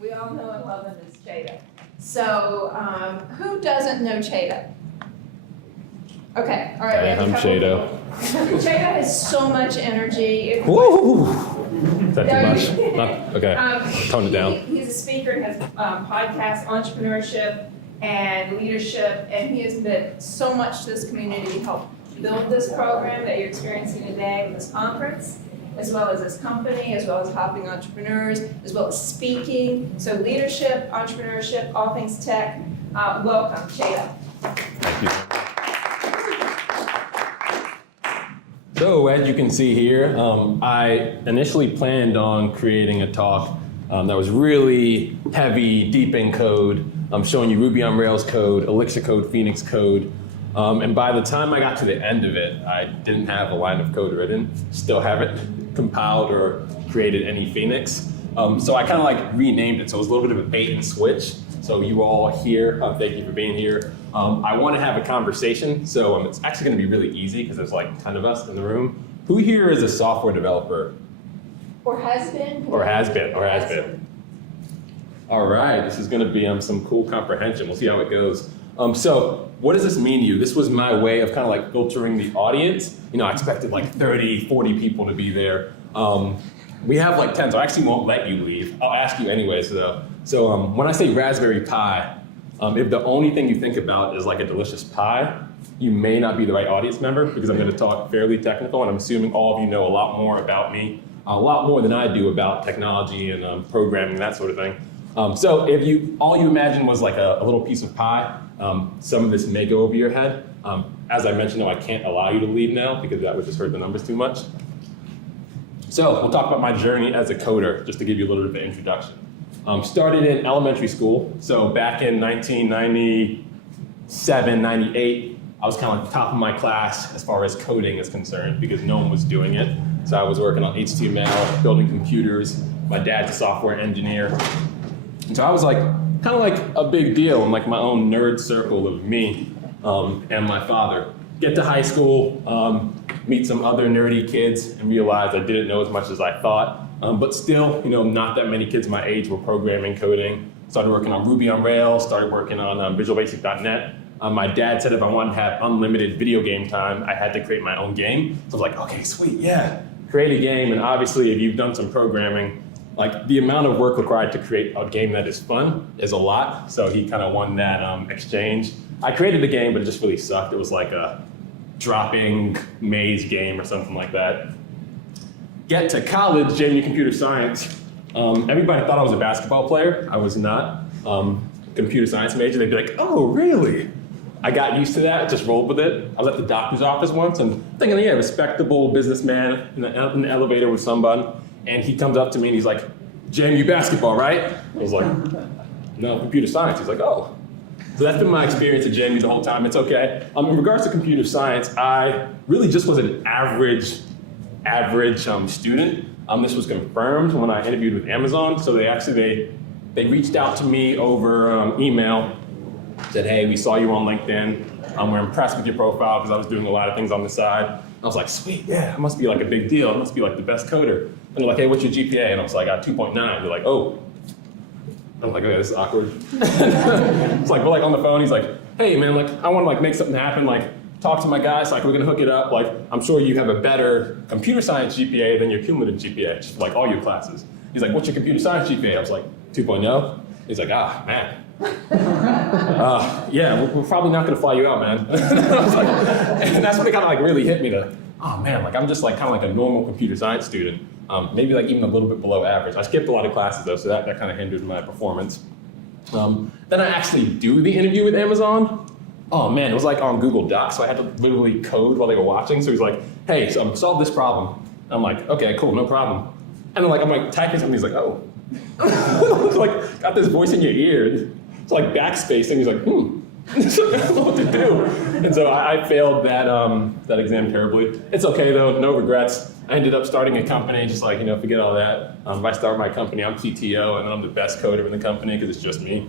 we all know and love him as Chiedo. So who doesn't know Chiedo? Okay, all right. I'm Chiedo. Chiedo has so much energy. Woo! Is that too much? Okay, tone it down. He's a speaker and has podcasts, entrepreneurship, and leadership, and he has been so much to this community to help build this program that you're experiencing today with this conference, as well as this company, as well as helping entrepreneurs, as well as speaking. So leadership, entrepreneurship, all things tech. Welcome, Chiedo. Thank you. So as you can see here, I initially planned on creating a talk that was really heavy, deep in code. I'm showing you Ruby on Rails code, Elixir code, Phoenix code. And by the time I got to the end of it, I didn't have a line of code written, still haven't compiled or created any Phoenix. So I kind of like renamed it. So it was a little bit of a bait and switch. So you all here, thank you for being here. I want to have a conversation. So it's actually going to be really easy because there's like 10 of us in the room. Who here is a software developer? Or has been. All right, this is going to be some cool comprehension. We'll see how it goes. So what does this mean to you? This was my way of kind of like filtering the audience. You know, I expected like 30, 40 people to be there. We have like 10, so I actually won't let you leave. I'll ask you anyways though. So when I say Raspberry Pi, if the only thing you think about is like a delicious pie, you may not be the right audience member because I'm going to talk fairly technical, and I'm assuming all of you know a lot more about me, a lot more than I do about technology and programming, that sort of thing. So if all you imagine was like a little piece of pie, some of this may go over your head. As I mentioned, though, I can't allow you to leave now because that would just hurt the numbers too much. So we'll talk about my journey as a coder, just to give you a little bit of an introduction. Started in elementary school, so back in 1997, 98, I was kind of like top of my class as far as coding is concerned because no one was doing it. So I was working on HTML, building computers. My dad's a software engineer. And so I was like, kind of like a big deal in like my own nerd circle of me and my father. Get to high school, meet some other nerdy kids and realize I didn't know as much as I thought. But still, not that many kids my age were programming, coding. Started working on Ruby on Rails, started working on Visual Basic.net. My dad said if I wanted to have unlimited video game time, I had to create my own game. So I was like, okay, sweet, yeah. Create a game, and obviously if you've done some programming, like the amount of work required to create a game that is fun is a lot. So he kind of won that exchange. I created a game, but it just really sucked. It was like a dropping maze game or something like that. Get to college, JMU Computer Science. Everybody thought I was a basketball player. I was not. Computer science major, they'd be like, oh, really? I got used to that, just rolled with it. I was at the doctor's office once and thinking, yeah, respectable businessman in the elevator with somebody. And he comes up to me and he's like, JMU basketball, right? I was like, no, computer science. He's like, oh. So that's been my experience at JMU the whole time. It's okay. In regards to computer science, I really just was an average student. This was confirmed when I interviewed with Amazon. So they reached out to me over email, said, hey, we saw you on LinkedIn. We're impressed with your profile because I was doing a lot of things on the side. I was like, sweet, yeah, it must be like a big deal. It must be like the best coder. And they're like, hey, what's your GPA? And I was like, I got 2.9. They're like, oh. I'm like, okay, this is awkward. It's like, we're like on the phone. He's like, hey, man, like I want to like make something happen. Like talk to my guys. Like we're gonna hook it up. Like I'm sure you have a better computer science GPA than your cumulative GPA, just for, like all your classes. He's like, what's your computer science GPA? I was like, 2.0. He's like, ah, man. Yeah, we're probably not gonna fly you out, man. I was like, and that's when it kind of like really hit me to, oh man, like I'm just like kind of like a normal computer science student, maybe like even a little bit below average. I skipped a lot of classes though, so that kind of hindered my performance. Then I actually do the interview with Amazon. Oh man, it was like on Google Docs, so I had to literally code while they were watching. So he's like, hey, so solve this problem. And I'm like, okay, cool, no problem. And then I'm like typing something, he's like, oh. It's like, got this voice in your ear. It's like backspace, and he's like, I don't know what to do. And so I failed that exam terribly. It's okay though, no regrets. I ended up starting a company, just like, forget all that. If I start my company, I'm CTO, and I'm the best coder in the company because it's just me.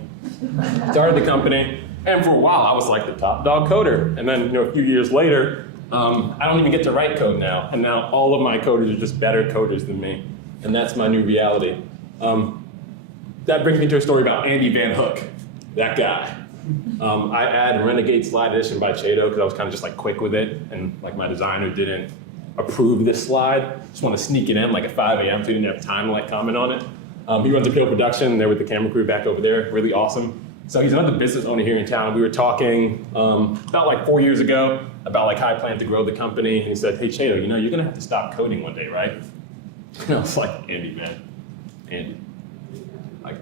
Started the company, and for a while I was like the top dog coder. And then a few years later, I don't even get to write code now. And now all of my coders are just better coders than me. And that's my new reality. that brings me to a story about Andy Vanhook, that guy. I add Renegade Slide Edition by Chiedo because I was kind of just like quick with it, and like my designer didn't approve this slide. Just want to sneak it in like at 5 a.m. so he didn't have time to like comment on it. He runs Appeal Production. They're with the camera crew back over there. Really awesome. So he's another business owner here in town. We were talking about like 4 years ago about like how I plan to grow the company. And he said, hey, Chiedo, you know, you're gonna have to stop coding one day, right? And I was like, Andy, man, Andy. Like,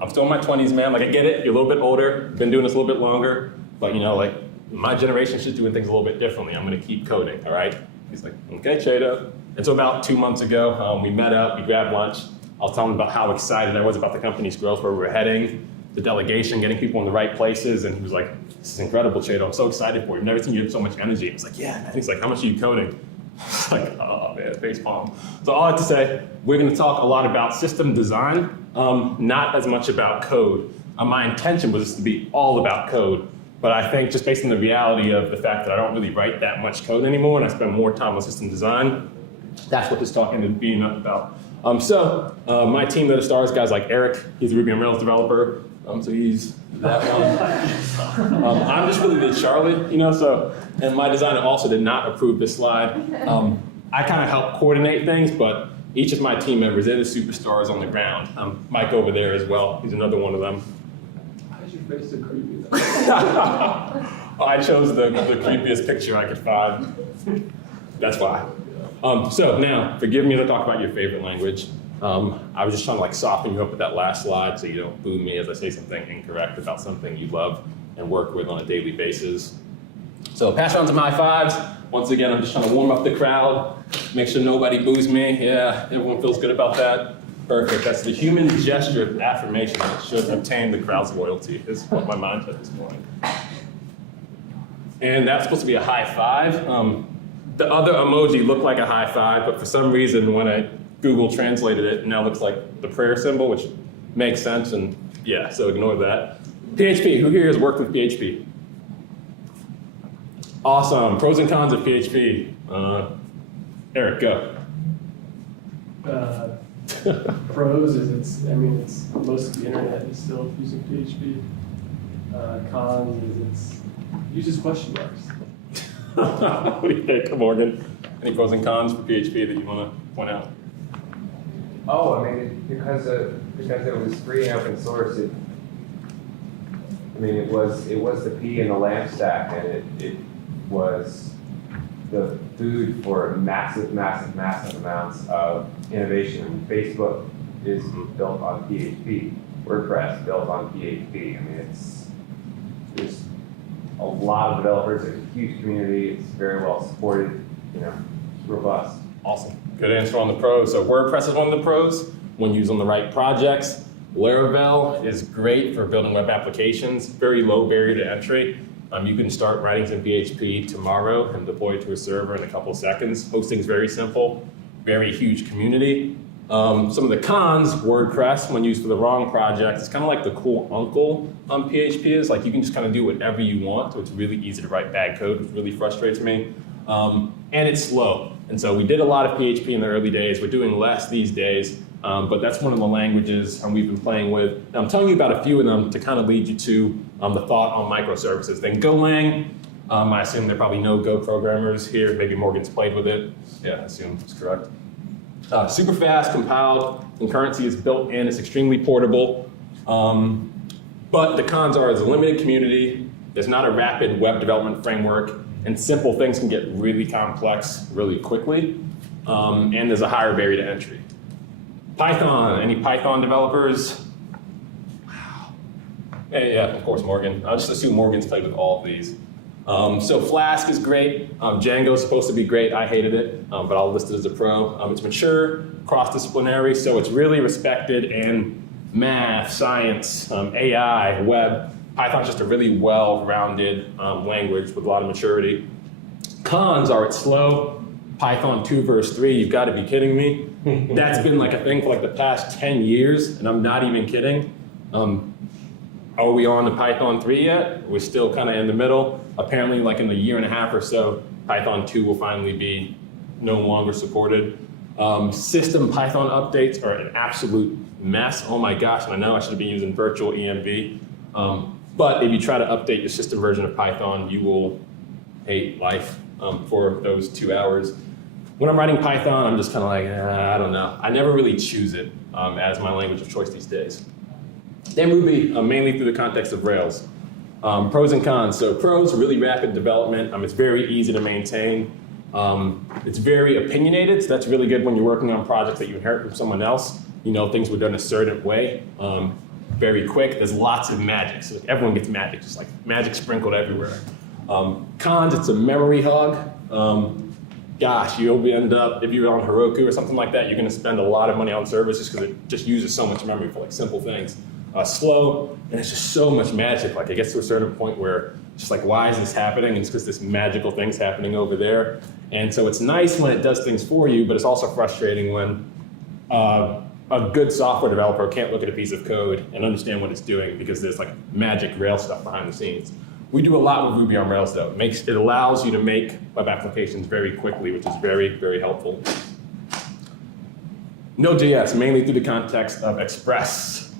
I'm still in my 20s, man. Like, I get it. You're a little bit older. Been doing this a little bit longer. But, you know, like, my generation's just doing things a little bit differently. I'm going to keep coding, all right? He's like, okay, Chiedo. And so about 2 months ago, we met up. We grabbed lunch. I was telling him about how excited I was about the company's growth, where we were heading, the delegation, getting people in the right places. And he was like, this is incredible, Chiedo. I'm so excited for you. I've never seen you have so much energy. I was like, yeah, man. He's like, how much are you coding? It's like, oh man, facepalm. So all I have to say, we're going to talk a lot about system design, not as much about code. My intention was to be all about code, but I think just based on the reality of the fact that I don't really write that much code anymore, and I spend more time on system design, that's what this talk ended up being about. My team that stars guys like Eric, he's a Ruby on Rails developer, so he's that one. I'm just really the Charlotte, you know, so, and my designer also did not approve this slide. I kind of help coordinate things, but each of my team members, they're the superstars on the ground. Mike over there as well, he's another one of them. Why is your face so creepy? I chose the creepiest picture I could find. That's why. So now, forgive me as I talk about your favorite language. I was just trying to like soften you up with that last slide so you don't boo me as I say something incorrect about something you love and work with on a daily basis. So pass around some high fives. Once again, I'm just trying to warm up the crowd, make sure nobody boos me. Yeah, everyone feels good about that. Perfect. That's the human gesture of affirmation that should obtain the crowd's loyalty, is what my mind said this morning. And that's supposed to be a high five. The other emoji looked like a high five, but for some reason when I Google translated it, it now looks like the prayer symbol, which makes sense, and yeah, so ignore that. PHP, who here has worked with PHP? Awesome, pros and cons of PHP. Eric, go. Pros is it's most of the internet is still using PHP. Cons is it uses question marks. What do you think, Morgan? Any pros and cons for PHP that you want to point out? Oh, I mean, because it was free and open source, it was the pea in the lamp stack, and it was the food for massive amounts of innovation. Facebook is built on PHP. WordPress built on PHP. I mean, there's a lot of developers. There's a huge community. It's very well supported. You know, it's robust. Awesome. Good answer on the pros. So WordPress is one of the pros when used on the right projects. Laravel is great for building web applications. Very low barrier to entry. You can start writing some PHP tomorrow and deploy it to a server in a couple of seconds. Hosting is very simple. Very huge community. Some of the cons, WordPress, when used for the wrong project, it's kind of like the cool uncle on PHP is. Like you can just kind of do whatever you want, so it's really easy to write bad code, which really frustrates me. And it's slow. And so we did a lot of PHP in the early days. We're doing less these days, but that's one of the languages we've been playing with. And I'm telling you about a few of them to kind of lead you to the thought on microservices. Then Golang, I assume there are probably no Go programmers here. Maybe Morgan's played with it. Yeah, I assume that's correct. Super fast, compiled, concurrency is built in, it's extremely portable. But the cons are there's a limited community, there's not a rapid web development framework, and simple things can get really complex really quickly, and there's a higher barrier to entry. Python, any Python developers? Wow. Yeah, of course, Morgan. I'll just assume Morgan's played with all of these. So Flask is great. Django is supposed to be great. I hated it, but I'll list it as a pro. It's mature, cross-disciplinary, so it's really respected in math, science, AI, web. Python's just a really well-rounded language with a lot of maturity. Cons are it's slow. Python 2 verse 3, you've got to be kidding me. That's been like a thing for like the past 10 years, and I'm not even kidding. Are we on to Python 3 yet? We're still kind of in the middle. Apparently, like in a year and a half or so, Python 2 will finally be no longer supported. System Python updates are an absolute mess. Oh my gosh, and I know I should have been using virtual env. But if you try to update your system version of Python, you will hate life for those 2 hours. When I'm writing Python, I'm just kind of like, I don't know. I never really choose it as my language of choice these days. Then Ruby, mainly through the context of Rails. Pros and cons. So pros, really rapid development. It's very easy to maintain. It's very opinionated, so that's really good when you're working on projects that you inherit from someone else. You know, things were done a certain way. Very quick. There's lots of magic. So everyone gets magic, just like magic sprinkled everywhere. Cons, it's a memory hog. Gosh, you'll end up, if you're on Heroku or something like that, you're going to spend a lot of money on services because it just uses so much memory for like simple things. Slow, and it's just so much magic. Like it gets to a certain point where it's just like, why is this happening? And it's because this magical thing's happening over there. And so it's nice when it does things for you, but it's also frustrating when a good software developer can't look at a piece of code and understand what it's doing because there's like magic Rails stuff behind the scenes. We do a lot with Ruby on Rails though. It allows you to make web applications very quickly, which is very, very helpful. Node.js, mainly through the context of Express.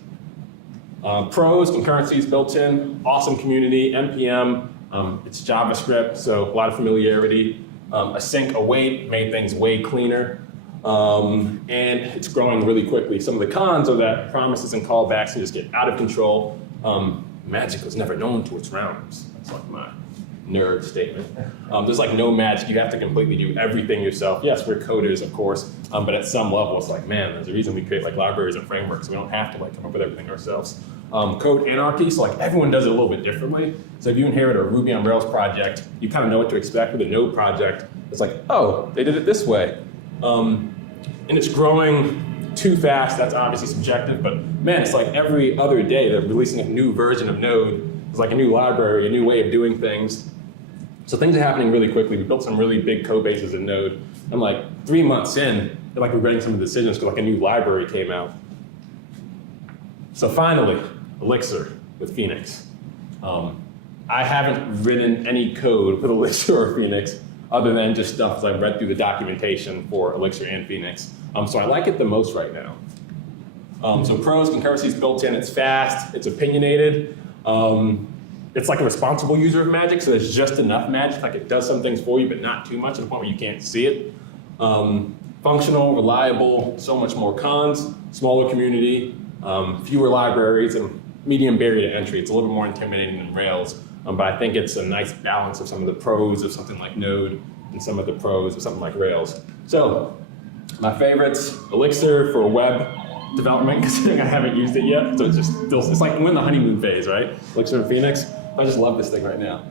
Pros, concurrency is built in, awesome community, NPM, it's JavaScript, so a lot of familiarity. Async await made things way cleaner. And it's growing really quickly. Some of the cons are that promises and callbacks can just get out of control. Magic was never known to its rounds. That's like my nerd statement. There's like no magic. You have to completely do everything yourself. Yes, we're coders, of course, but at some level, it's like, man, there's a reason we create like libraries and frameworks. We don't have to like come up with everything ourselves. Code anarchy, so like everyone does it a little bit differently. So if you inherit a Ruby on Rails project, you kind of know what to expect. With a Node project, it's like, oh, they did it this way. And it's growing too fast. That's obviously subjective, but man, it's like every other day they're releasing a new version of Node. It's like a new library, a new way of doing things. So things are happening really quickly. We built some really big code bases in Node. And like 3 months in, they're like regretting some of the decisions because like a new library came out. So finally, Elixir with Phoenix. I haven't written any code with Elixir or Phoenix other than just stuff as I've read through the documentation for Elixir and Phoenix. So I like it the most right now. So pros, concurrency is built in, it's fast, it's opinionated. It's like a responsible user of magic, so there's just enough magic, like it does some things for you, but not too much to the point where you can't see it. Functional, reliable, so much more cons, smaller community, fewer libraries, and medium barrier to entry. It's a little bit more intimidating than Rails, but I think it's a nice balance of some of the pros of something like Node and some of the pros of something like Rails. So my favorites, Elixir for web development, considering I haven't used it yet. So it's like we're in the honeymoon phase, right? Elixir and Phoenix. I just love this thing right now.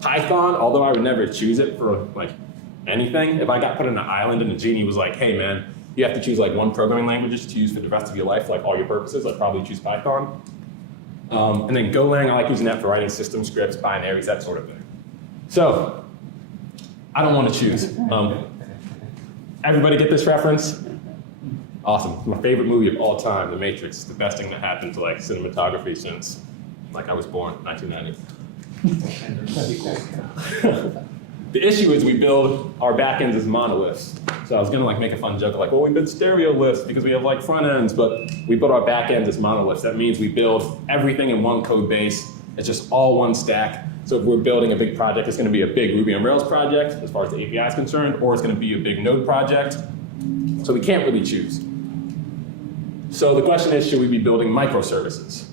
Python, although I would never choose it for like anything, if I got put on an island and the genie was like, hey man, you have to choose like one programming language to use for the rest of your life, like all your purposes, I'd probably choose Python. And then Golang, I like using that for writing system scripts, binaries, that sort of thing. So, I don't want to choose. Everybody get this reference? Awesome. It's my favorite movie of all time, The Matrix. It's the best thing that happened to like cinematography since like I was born, 1990. The issue is we build our backends as monoliths. So I was gonna like make a fun joke like, well, we build stereo lists because we have like front ends, but we build our backends as monoliths. That means we build everything in one code base. It's just all one stack. So if we're building a big project, it's gonna be a big Ruby on Rails project as far as the API is concerned, or it's gonna be a big Node project. So we can't really choose. So the question is, should we be building microservices?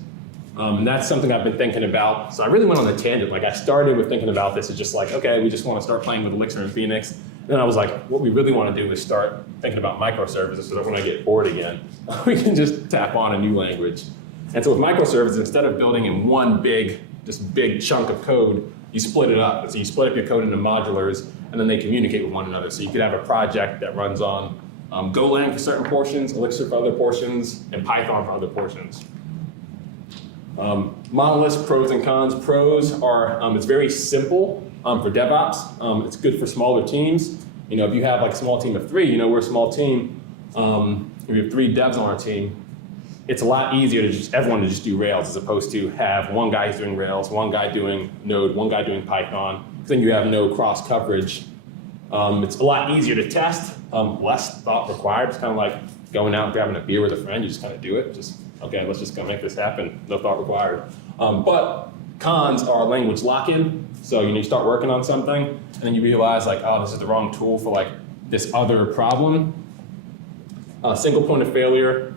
And that's something I've been thinking about. So I really went on a tangent. Like I started with thinking about this as just like, okay, we just want to start playing with Elixir and Phoenix. And then I was like, what we really want to do is start thinking about microservices so that when I get bored again, we can just tap on a new language. And so with microservices, instead of building in one big chunk of code, you split it up. And so you split up your code into modulars, and then they communicate with one another. So you could have a project that runs on Golang for certain portions, Elixir for other portions, and Python for other portions. Monoliths, pros and cons. Pros are, it's very simple for DevOps. It's good for smaller teams. You know, if you have like a small team of 3, you know, we're a small team. If we have 3 devs on our team, it's a lot easier to just everyone to just do Rails as opposed to have one guy who's doing Rails, one guy doing Node, one guy doing Python. Then you have no cross coverage. It's a lot easier to test, less thought required. It's kind of like going out and grabbing a beer with a friend. You just kind of do it. Just, okay, let's just go make this happen. No thought required. But cons are language lock-in. So you start working on something, and then you realize like, oh, this is the wrong tool for like this other problem. Single point of failure,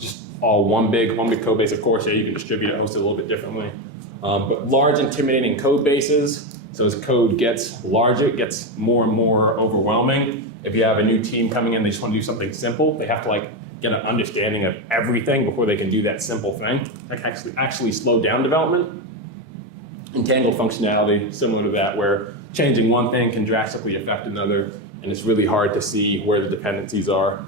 just all one big code base. Of course, yeah, you can distribute it, host it a little bit differently. But large, intimidating code bases. So as code gets larger, it gets more and more overwhelming. If you have a new team coming in, they just want to do something simple. They have to like get an understanding of everything before they can do that simple thing. That can actually slow down development. Entangled functionality, similar to that, where changing one thing can drastically affect another, and it's really hard to see where the dependencies are.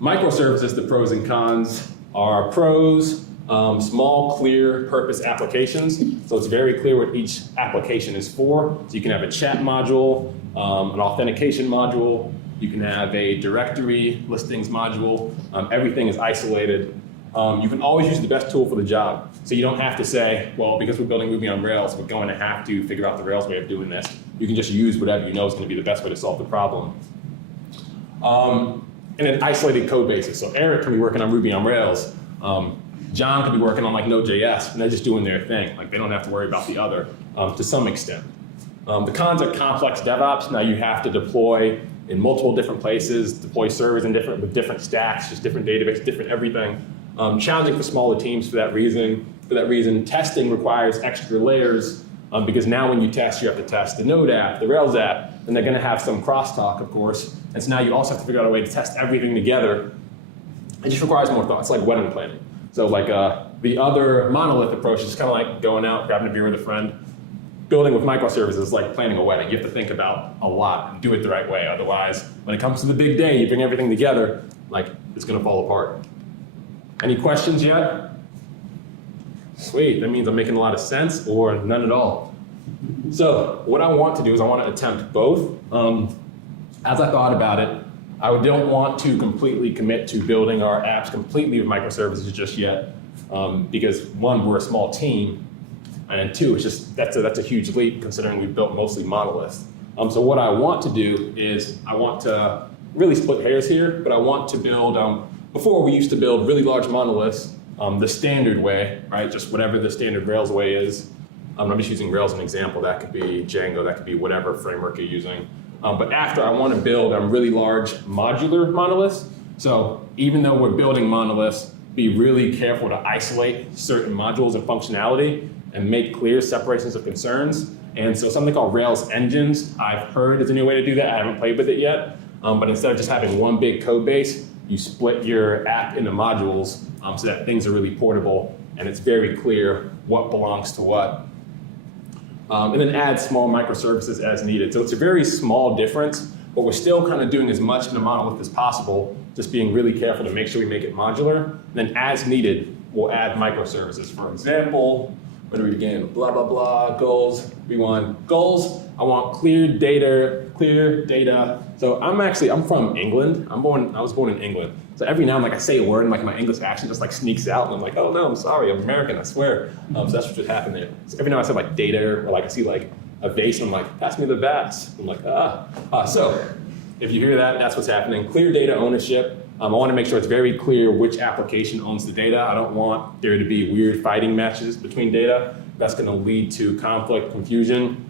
Microservices, the pros and cons are pros, small, clear purpose applications. So it's very clear what each application is for. So you can have a chat module, an authentication module, you can have a directory listings module. Everything is isolated. You can always use the best tool for the job. So you don't have to say, well, because we're building Ruby on Rails, we're going to have to figure out the Rails way of doing this. You can just use whatever you know is going to be the best way to solve the problem. And then isolated code bases. So Eric can be working on Ruby on Rails. John can be working on like Node.js, and they're just doing their thing. Like they don't have to worry about the other to some extent. The cons are complex DevOps. Now you have to deploy in multiple different places, deploy servers with different stacks, just different database, different everything. Challenging for smaller teams for that reason. For that reason, testing requires extra layers because now when you test, you have to test the Node app, the Rails app, and they're going to have some crosstalk, of course. And so now you also have to figure out a way to test everything together. It just requires more thought. It's like wedding planning. So like the other monolith approach is kind of like going out, grabbing a beer with a friend. Building with microservices is like planning a wedding. You have to think about a lot and do it the right way. Otherwise, when it comes to the big day, you bring everything together, like it's going to fall apart. Any questions yet? Sweet, that means I'm making a lot of sense or none at all. So what I want to do is I want to attempt both. As I thought about it, I don't want to completely commit to building our apps completely with microservices just yet, because one, we're a small team, and two, it's just that's a huge leap considering we've built mostly monoliths. So what I want to do is I want to really split hairs here, but I want to build. Before we used to build really large monoliths the standard way, right? Just whatever the standard Rails way is. I'm just using Rails as an example. That could be Django. That could be whatever framework you're using. But after, I want to build really large modular monoliths. So even though we're building monoliths, be really careful to isolate certain modules and functionality and make clear separations of concerns. And so something called Rails engines, I've heard is a new way to do that. I haven't played with it yet. But instead of just having one big code base, you split your app into modules so that things are really portable and it's very clear what belongs to what. And then add small microservices as needed. So it's a very small difference, but we're still kind of doing as much in a monolith as possible, just being really careful to make sure we make it modular. And then as needed, we'll add microservices. For example, where do we begin? Blah, blah, blah, goals. We want goals. I want clear data. So I'm from England. I was born in England. So every now and then I say a word and like my English accent just like sneaks out and I'm like, oh no, I'm sorry, I'm American, I swear. So that's what just happened there. So every now and then I say like data or like I see like a vase and I'm like, pass me the vase. I'm like, So if you hear that, that's what's happening. Clear data ownership. I want to make sure it's very clear which application owns the data. I don't want there to be weird fighting matches between data. That's going to lead to conflict, confusion.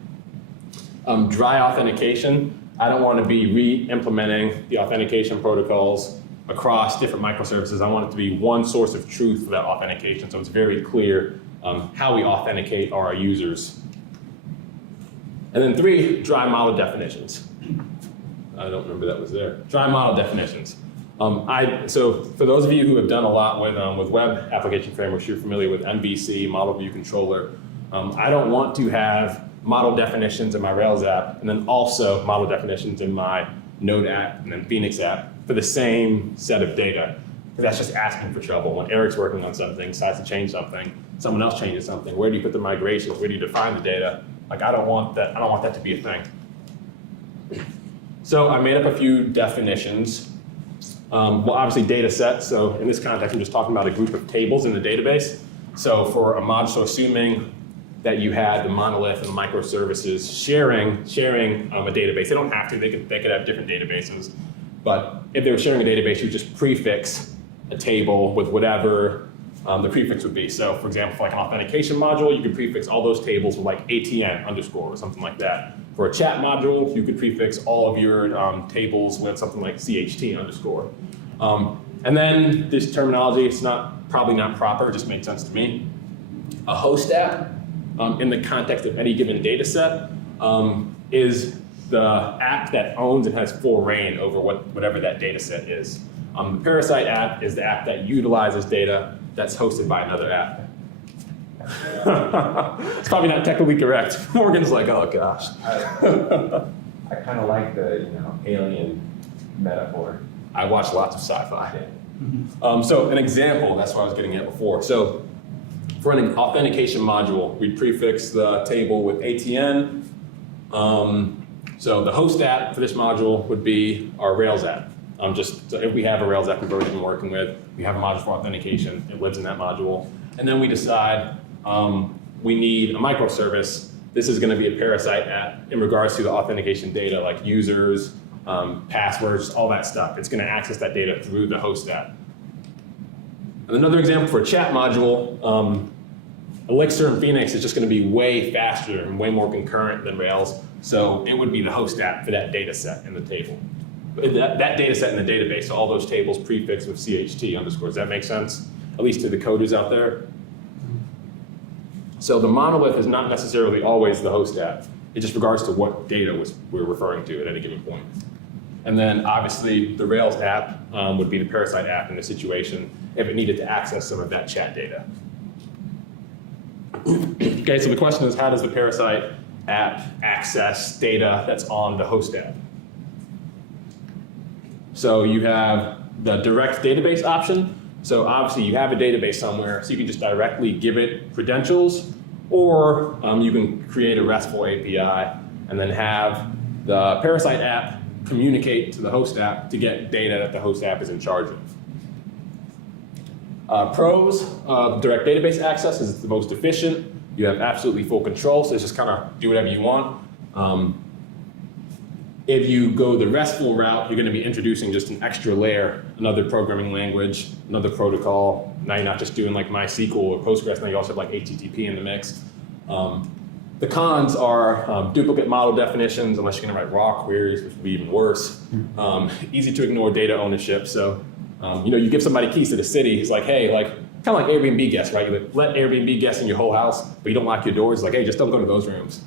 Dry authentication. I don't want to be re-implementing the authentication protocols across different microservices. I want it to be one source of truth for that authentication, so it's very clear how we authenticate our users. And then 3, dry model definitions. I don't remember that was there. Dry model definitions. So for those of you who have done a lot with web application frameworks, you're familiar with MVC, Model View Controller. I don't want to have model definitions in my Rails app and then also model definitions in my Node app and then Phoenix app for the same set of data. Because that's just asking for trouble. When Eric's working on something, decides to change something, someone else changes something, where do you put the migrations? Where do you define the data? Like I don't want that to be a thing. So I made up a few definitions. Well, obviously data sets. So in this context, I'm just talking about a group of tables in the database. So for a mod, so assuming that you had the monolith and the microservices sharing a database. They don't have to, they could have different databases. But if they were sharing a database, you just prefix a table with whatever the prefix would be. So for example, for like an authentication module, you could prefix all those tables with like ATN underscore or something like that. For a chat module, you could prefix all of your tables with something like CHT underscore. And then this terminology, it's probably not proper, it just made sense to me. A host app, in the context of any given data set, is the app that owns and has full reign over whatever that data set is. The Parasite app is the app that utilizes data that's hosted by another app. It's probably not technically correct. Morgan's like, oh gosh. I kind of like the alien metaphor. I watch lots of sci-fi. So an example, that's what I was getting at before. So for an authentication module, we prefix the table with ATN. So the host app for this module would be our Rails app. So if we have a Rails app we've already been working with, we have a module for authentication, it lives in that module. And then we decide we need a microservice. This is gonna be a Parasite app in regards to the authentication data, like users, passwords, all that stuff. It's gonna access that data through the host app. And another example for a chat module, Elixir and Phoenix is just gonna be way faster and way more concurrent than Rails. So it would be the host app for that data set in the table. That data set in the database, so all those tables prefixed with CHT underscore. Does that make sense? At least to the coders out there? So the monolith is not necessarily always the host app. It just regards to what data we're referring to at any given point. And then obviously the Rails app would be the Parasite app in this situation if it needed to access some of that chat data. Okay, so the question is, how does the Parasite app access data that's on the host app? So you have the direct database option. So obviously you have a database somewhere, so you can just directly give it credentials, or you can create a RESTful API and then have the Parasite app communicate to the host app to get data that the host app is in charge of. Pros of direct database access is the most efficient. You have absolutely full control, so it's just kind of do whatever you want. If you go the RESTful route, you're going to be introducing just an extra layer, another programming language, another protocol. Now you're not just doing like MySQL or Postgres, now you also have like HTTP in the mix. The cons are duplicate model definitions, unless you're going to write raw queries, which would be even worse. Easy to ignore data ownership. So, you give somebody keys to the city, it's like, hey, like, kind of like Airbnb guests, right? You let Airbnb guests in your whole house, but you don't lock your doors. Like, hey, just don't go to those rooms.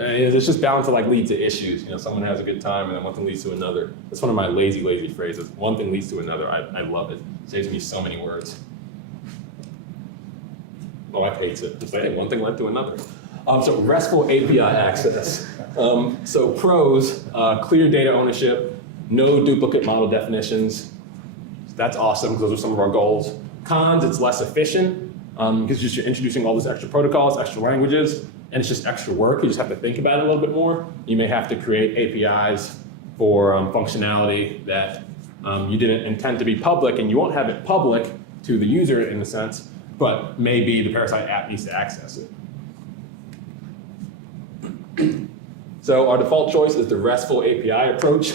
It's just bound to like lead to issues. Someone has a good time and then one thing leads to another. That's one of my lazy phrases. One thing leads to another. I love it. It saves me so many words. My wife hates it. It's like, hey, one thing led to another. So RESTful API access. So pros, clear data ownership, no duplicate model definitions. That's awesome, because those are some of our goals. Cons, it's less efficient, because you're introducing all these extra protocols, extra languages, and it's just extra work. You just have to think about it a little bit more. You may have to create APIs for functionality that you didn't intend to be public, and you won't have it public to the user in a sense, but maybe the Parasite app needs to access it. So our default choice is the RESTful API approach.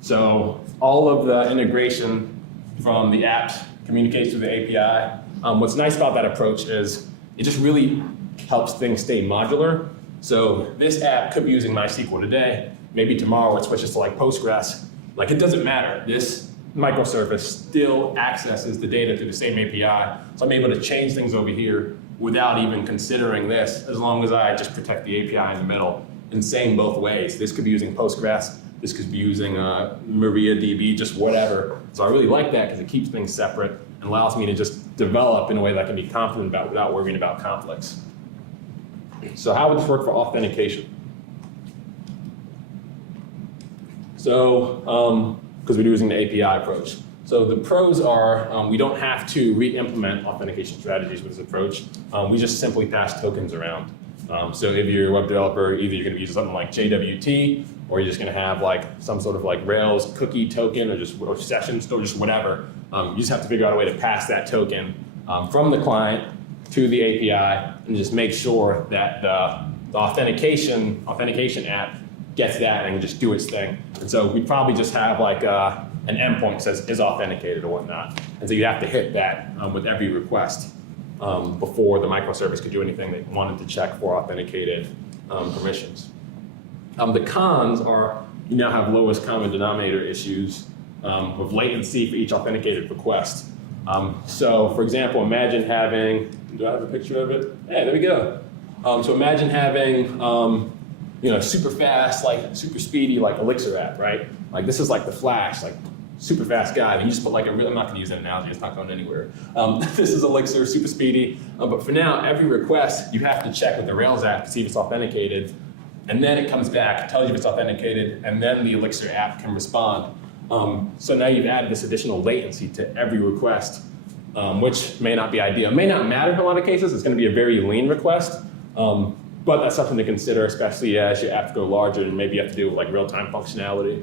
So all of the integration from the apps communicates through the API. What's nice about that approach is it just really helps things stay modular. So this app could be using MySQL today. Maybe tomorrow it switches to like Postgres. Like, it doesn't matter. This microservice still accesses the data through the same API. So I'm able to change things over here without even considering this, as long as I just protect the API in the middle. And same both ways. This could be using Postgres. This could be using MariaDB, just whatever. So I really like that because it keeps things separate and allows me to just develop in a way that I can be confident about without worrying about conflicts. So how would this work for authentication? So, because we're using the API approach. So the pros are we don't have to re-implement authentication strategies with this approach. We just simply pass tokens around. So if you're a web developer, either you're going to use something like JWT, or you're just going to have like some sort of like Rails cookie token, or sessions, or just whatever. You just have to figure out a way to pass that token from the client to the API, and just make sure that the authentication app gets that and just do its thing. And so we probably just have like an an endpoint that says is authenticated or whatnot. And so you have to hit that with every request before the microservice could do anything they wanted to check for authenticated permissions. The cons are you now have lowest common denominator issues with latency for each authenticated request. So for example, imagine having, do I have a picture of it? Hey, there we go. So imagine having super fast, like super speedy, like Elixir app, right? Like this is like the Flash, like super fast guy. And you just put like I'm not gonna use that analogy, it's not going anywhere. This is Elixir, super speedy. But for now, every request, you have to check with the Rails app to see if it's authenticated. And then it comes back, tells you if it's authenticated, and then the Elixir app can respond. So now you've added this additional latency to every request, which may not be ideal. It may not matter in a lot of cases. It's going to be a very lean request, but that's something to consider, especially as your apps go larger and maybe you have to do like real-time functionality.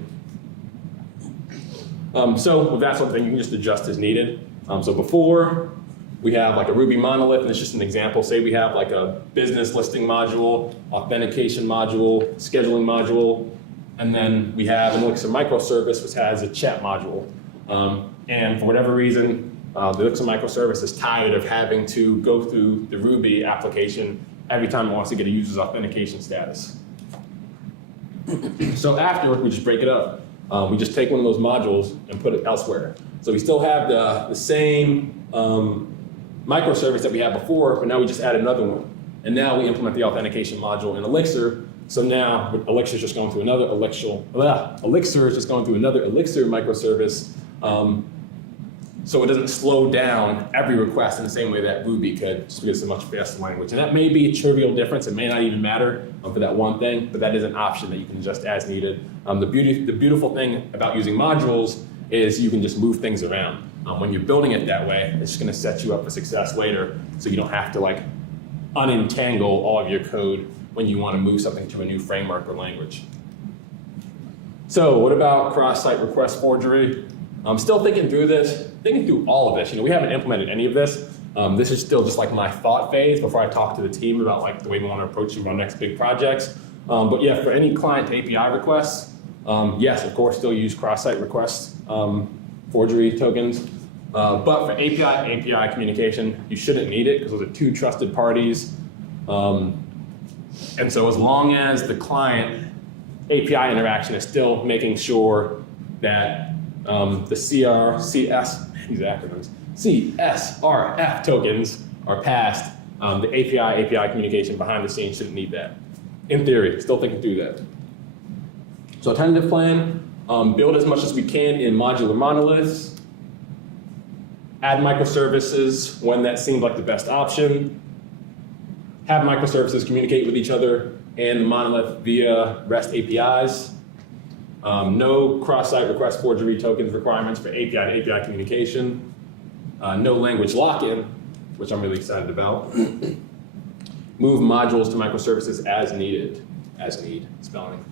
So with that sort of thing, you can just adjust as needed. So before, we have like a Ruby monolith, and it's just an example. Say we have like a business listing module, authentication module, scheduling module, and then we have an Elixir microservice, which has a chat module. And for whatever reason, the Elixir microservice is tired of having to go through the Ruby application every time it wants to get a user's authentication status. So afterward, we just break it up. We just take one of those modules and put it elsewhere. So we still have the same microservice that we had before, but now we just add another one. And now we implement the authentication module in Elixir. So now Elixir is just going through another Elixir is just going through another Elixir microservice. So it doesn't slow down every request in the same way that Ruby could, just because it's a much faster language. And that may be a trivial difference. It may not even matter for that one thing, but that is an option that you can adjust as needed. The beautiful thing about using modules is you can just move things around. When you're building it that way, it's just going to set you up for success later, so you don't have to like unentangle all of your code when you want to move something to a new framework or language. So what about cross-site request forgery? I'm still thinking through all of this. We haven't implemented any of this. This is still just like my thought phase before I talk to the team about like the way we want to approach some of our next big projects. But yeah, for any client API requests, yes, of course, still use cross-site request forgery tokens. But for API communication, you shouldn't need it because those are two trusted parties. And so as long as the client API interaction is still making sure that the CSRF tokens are passed, the API communication behind the scenes shouldn't need that. In theory, still thinking through that. So tentative plan, build as much as we can in modular monoliths, add microservices when that seemed like the best option, have microservices communicate with each other and the monolith via REST APIs, no cross-site request forgery tokens requirements for API to API communication, no language lock-in, which I'm really excited about, move modules to microservices as needed, spelling.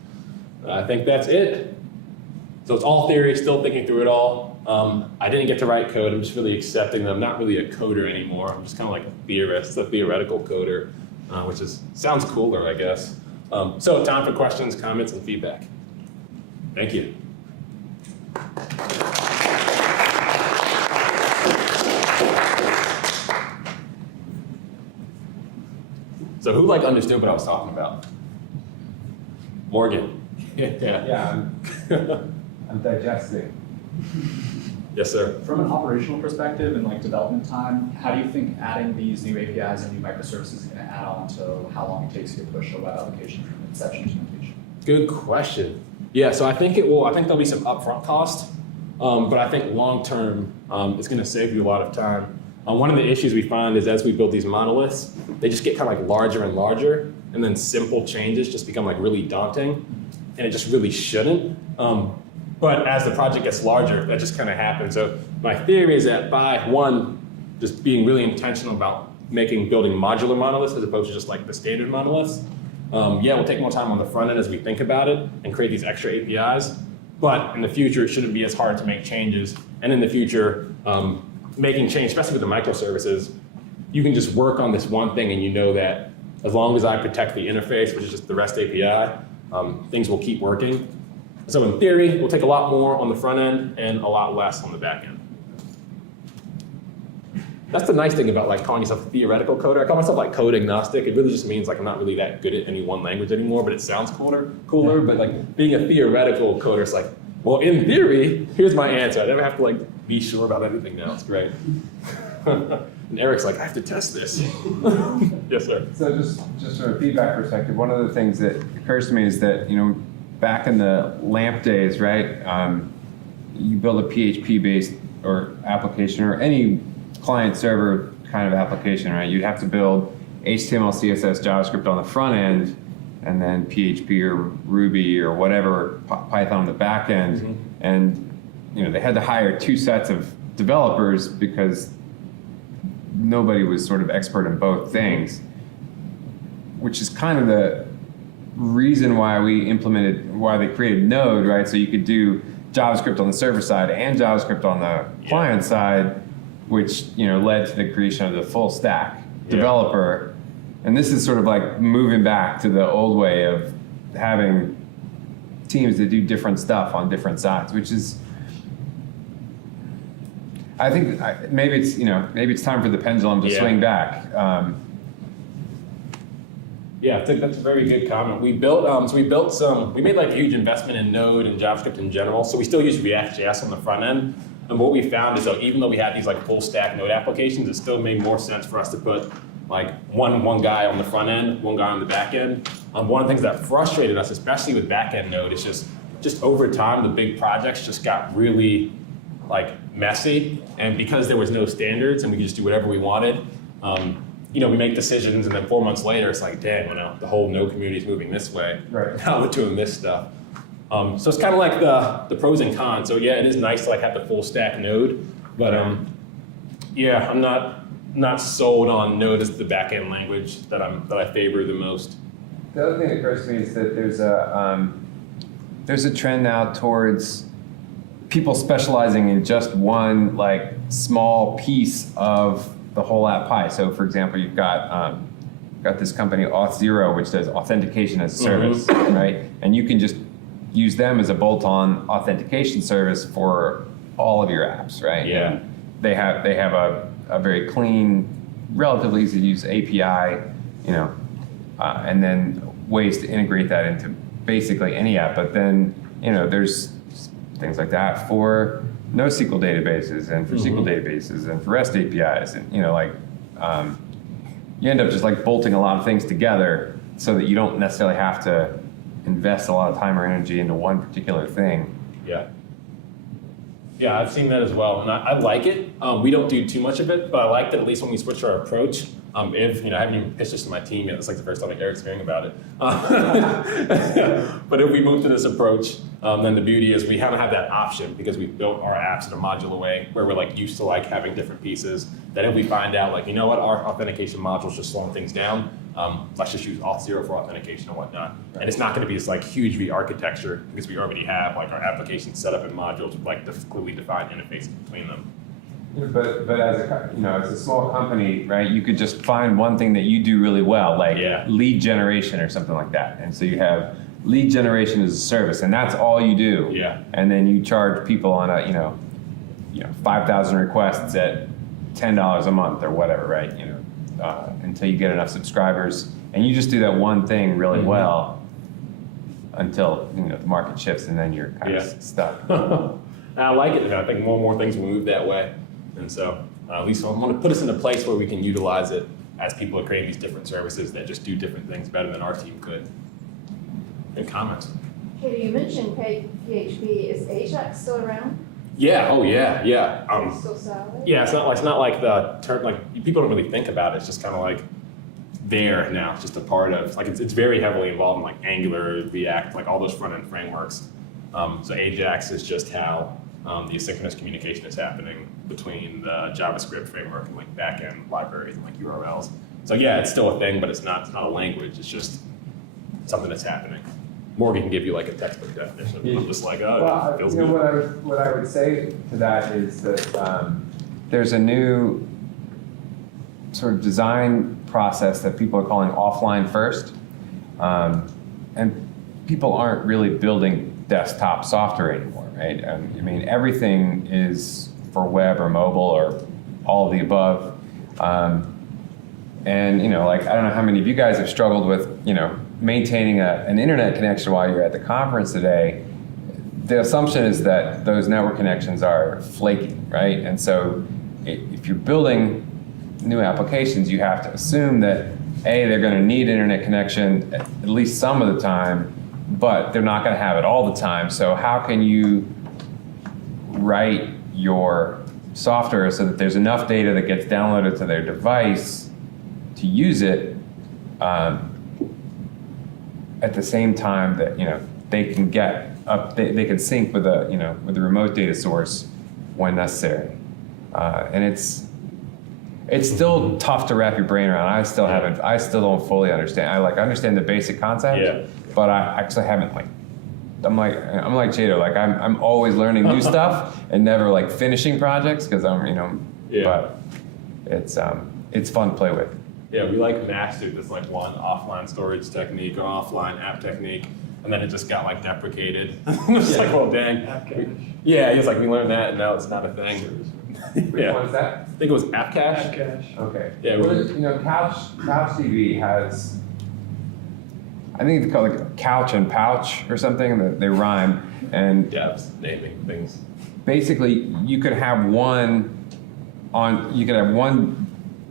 I think that's it. So it's all theory, still thinking through it all. I didn't get to write code, I'm just really accepting that I'm not really a coder anymore. I'm just kind of like a theorist, a theoretical coder, which sounds cooler, I guess. So time for questions, comments, and feedback. Thank you. So who understood what I was talking about? Morgan. Yeah, I'm digesting. Yes, sir. From an operational perspective and development time, how do you think adding these new APIs and new microservices is going to add on to how long it takes you to push a web application from inception to completion? Good question. Yeah, so I think there'll be some upfront cost, but I think long term it's going to save you a lot of time. One of the issues we find is as we build these monoliths, they just get kind of larger and larger, and then simple changes just become really daunting, and it just really shouldn't. But as the project gets larger, that just kind of happens. So my theory is that by just being really intentional about building modular monoliths as opposed to just the standard monoliths, we'll take more time on the front end as we think about it and create these extra APIs. But in the future, it shouldn't be as hard to make changes. And in the future, making change, especially with the microservices, you can just work on this one thing and you know that as long as I protect the interface, which is just the REST API, things will keep working. So in theory, we'll take a lot more on the front end and a lot less on the back end. That's the nice thing about like calling yourself a theoretical coder. I call myself like code agnostic. It really just means like I'm not really that good at any one language anymore, but it sounds cooler. But like being a theoretical coder is like, well, in theory, here's my answer. I never have to like be sure about anything now. It's great. And Eric's like, I have to test this. Yes, sir. So just from a feedback perspective, one of the things that occurs to me is that, you know, back in the LAMP days, right, you build a PHP-based or application or any client-server kind of application, right? You'd have to build HTML, CSS, JavaScript on the front end, and then PHP or Ruby or whatever, Python on the back end. Mm-hmm. And, you know, they had to hire two sets of developers because nobody was sort of expert in both things, which is kind of the reason why they created Node, right? So you could do JavaScript on the server side and JavaScript on the client side, which, you know, led to the creation of the full stack developer. And this is sort of like moving back to the old way of having teams that do different stuff on different sides, which is, I think maybe it's time for the pendulum to swing back. Yeah, I think that's a very good comment. We made like a huge investment in Node and JavaScript in general. So we still use React.js on the front end. And what we found is that even though we had these like full stack Node applications, it still made more sense for us to put like one guy on the front end, one guy on the back end. One of the things that frustrated us, especially with back end Node, is just over time, the big projects just got really like messy. And because there was no standards and we could just do whatever we wanted, you know, we make decisions and then 4 months later, it's like, damn, you know, the whole Node community is moving this way. Right. Now we're doing this stuff. So it's kind of like the pros and cons. So yeah, it is nice to like have the full stack Node, but yeah, I'm not sold on Node as the back-end language that I favor the most. The other thing that occurs to me is that there's a trend now towards people specializing in just one like small piece of the whole app pie. So for example, you've got this company Auth0, which does authentication as a service, right? And you can just use them as a bolt-on authentication service for all of your apps, right? Yeah. And they have a very clean, relatively easy to use API, you know, and then ways to integrate that into basically any app. But then, you know, there's things like that for NoSQL databases and for SQL databases and for REST APIs, and you know, like you end up just like bolting a lot of things together so that you don't necessarily have to invest a lot of time or energy into one particular thing. Yeah. Yeah, I've seen that as well, and I like it. We don't do too much of it, but I like that at least when we switch our approach, if, you know, I haven't even pitched this to my team yet, it's like the first time Eric's hearing about it. But if we move to this approach, then the beauty is we haven't had that option because we've built our apps in a modular way where we're like used to like having different pieces, that if we find out like, you know what, our authentication module's just slowing things down, let's just use Auth0 for authentication and whatnot. Right. And it's not gonna be this like huge re-architecture because we already have like our application set up in modules with like the clearly defined interfaces between them. But as a small company, right, you could just find one thing that you do really well, like lead generation or something like that. And so you have lead generation as a service, and that's all you do. Yeah. And then you charge people on a, you know, 5,000 requests at $10 a month or whatever, right? You know, until you get enough subscribers, and you just do that one thing really well until, you know, the market shifts, and then you're kind of stuck. I like it. I think more and more things will move that way. And so at least I want to put us in a place where we can utilize it as people are creating these different services that just do different things better than our team could. Any comments? Katie, you mentioned PHP. Is Ajax still around? Yeah. Oh, yeah. Yeah. It's still solid? Yeah. It's not like the term. Like people don't really think about it. It's just kind of like there now. It's just a part of like it's very heavily involved in like Angular, React, like all those front end frameworks. So Ajax is just how the asynchronous communication is happening between the JavaScript framework and like backend libraries and like URLs. So yeah, it's still a thing, but it's not a language. It's just something that's happening. Morgan can give you like a textbook definition. I'm just like, it feels good. What I would say to that is that there's a new sort of design process that people are calling offline first, and people aren't really building desktop software anymore, right? I mean, everything is for web or mobile or all of the above. And like, I don't know how many of you guys have struggled with, maintaining an internet connection while you're at the conference today. The assumption is that those network connections are flaky, right? And so if you're building new applications, you have to assume that A, they're going to need internet connection at least some of the time, but they're not going to have it all the time. So how can you write your software so that there's enough data that gets downloaded to their device to use it at the same time that they can get up, they can sync with a with the remote data source when necessary, and it's still tough to wrap your brain around. I still don't fully understand. I understand the basic concept, but I actually haven't I'm like Chiedo, I'm always learning new stuff and never finishing projects because but it's fun to play with. Yeah, we mastered this one offline storage technique or offline app technique, and then it just got deprecated. It's well, dang. App cache. Yeah, it's we learned that, and now it's not a thing. Which one is that? I think it was app cache. App cache. Okay. Yeah, Couch TV has, I think it's called couch and pouch or something. That they rhyme, and devs naming things. basically you could have one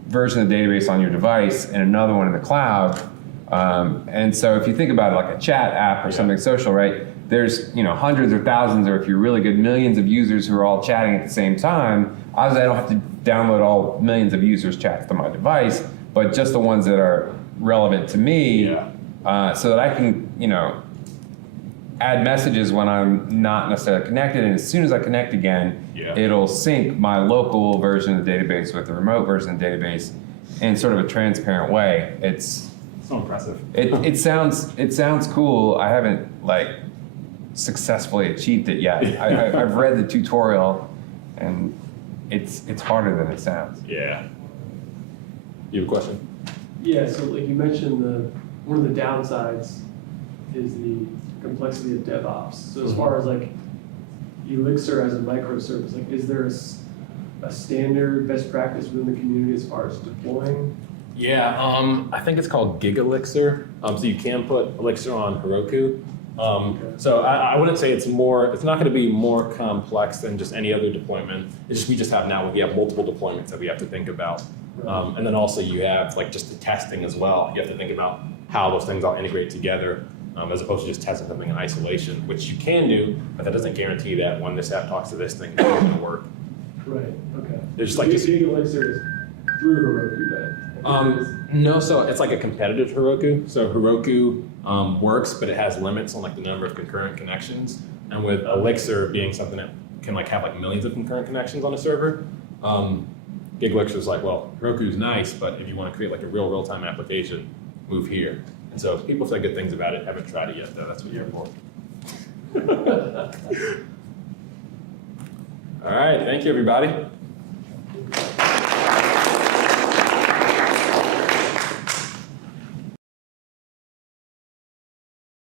version of the database on your device and another one in the cloud. And so if you think about it a chat app or something social, right? There's hundreds or thousands, or if you're really good, millions of users who are all chatting at the same time. Obviously, I don't have to download all millions of users' chats to my device, but just the ones that are relevant to me, so that I can add messages when I'm not necessarily connected. And as soon as I connect again, it'll sync my local version of the database with the remote version of the database in sort of a transparent way. It's so impressive. It sounds cool. I haven't successfully achieved it yet. I've read the tutorial, and it's harder than it sounds. Yeah. You have a question? Yeah, so you mentioned one of the downsides is the complexity of DevOps. So as far as Elixir as a microservice, is there a standard best practice within the community as far as deploying? Yeah, I think it's called Gig Elixir. So you can put Elixir on Heroku. So I wouldn't say it's not going to be more complex than just any other deployment. It's just we have multiple deployments that we have to think about. And then also you have just the testing as well. You have to think about how those things all integrate together, as opposed to just testing something in isolation, which you can do, but that doesn't guarantee that when this app talks to this thing, it's going to work. Right, okay. There's Gig Elixir is through Heroku then? No, so it's a competitive Heroku. So Heroku works, but it has limits on the number of concurrent connections. And with Elixir being something that can have millions of concurrent connections on a server, Gig Elixir is Heroku's nice, but if you want to create a real-time application, move here. And so people say good things about it. Haven't tried it yet, though. That's what you're for. All right, thank you, everybody.